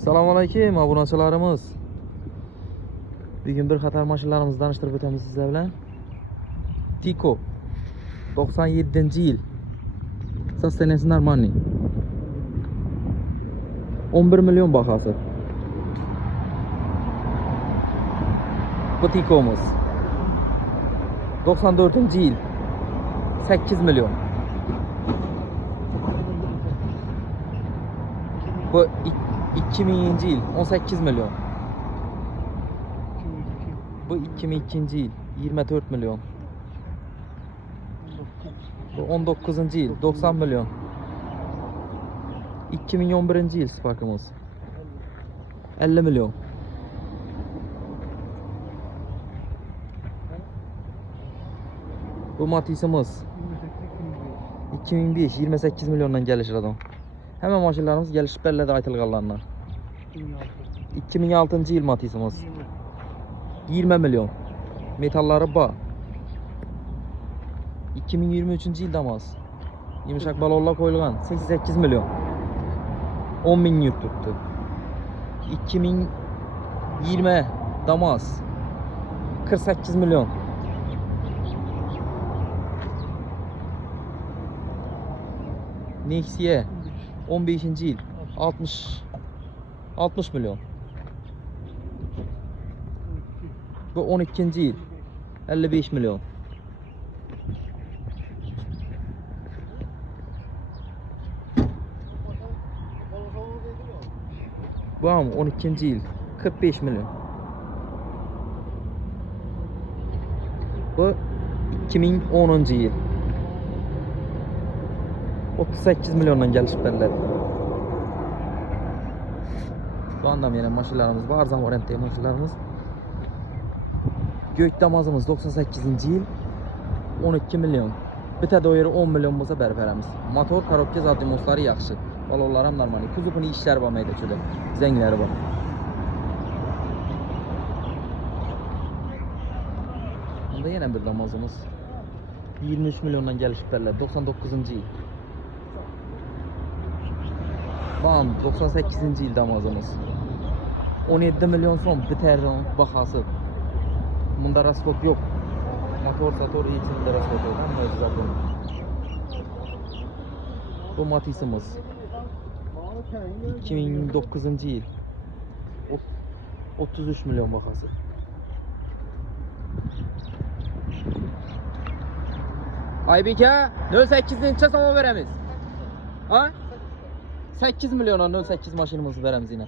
Assalomualaykum obunachilarimiz. Bugun bir qator mashinalarimizni tanishtirib o'tamiz sizlar bilan. Tiko 97-yil. Sostenesi нормальный. 11 milyon bahası. Bu Tiko'muz. 94-yil. 8 milyon. Bu 2000-yil 18 milyon. Bu 2002-yil 24 milyon. Bu 19-yil 90 milyon. 2011-yil Spark'ımız 50 milyon. Bu Matiz'imiz 2005 28 milyondan gelişir adam. Hemen maşinlarımız gelişip belirledi aytılganlarına. 2006-yil Matiz'imiz 20 milyon. Metalları ba. 2023-yil Damas. Yumuşak balonlar koyulgan 88 milyon. 10 bin yük tuttu. 2020 Damas 48 milyon. Nexia 15-yil 60 milyon. Bu 12-yil 55 milyon. Bu 12-yil 45 milyon. Bu 2010-yil 38 milyondan gelişip belirledi. Şu anda yine maşinlarımız var. Arzan varentli maşinlarımız. Gök damazımız 98-yil 12 milyon. Bite doyuru 10 milyon olsa berberemiz. Motor, korobka zadimosları yaxşı. Balonlar ham normal. Kuzupuni işler var meyda şöyle. Zengleri var. Bunda yine bir damazımız. 23 milyondan gelişip belirledi. 99-yil. Bam 98-yil damazımız. 17 milyon son biterin bahası. Bunda rasvot yok. Motor sator içinde rasvot yok. Ama zaten. Bu Matiz'imiz 2009-yil 33 milyon bahası. Aybike 08'inçe sana veremiz. Ha? 8 milyona 08 maşinimizi veremiz yine.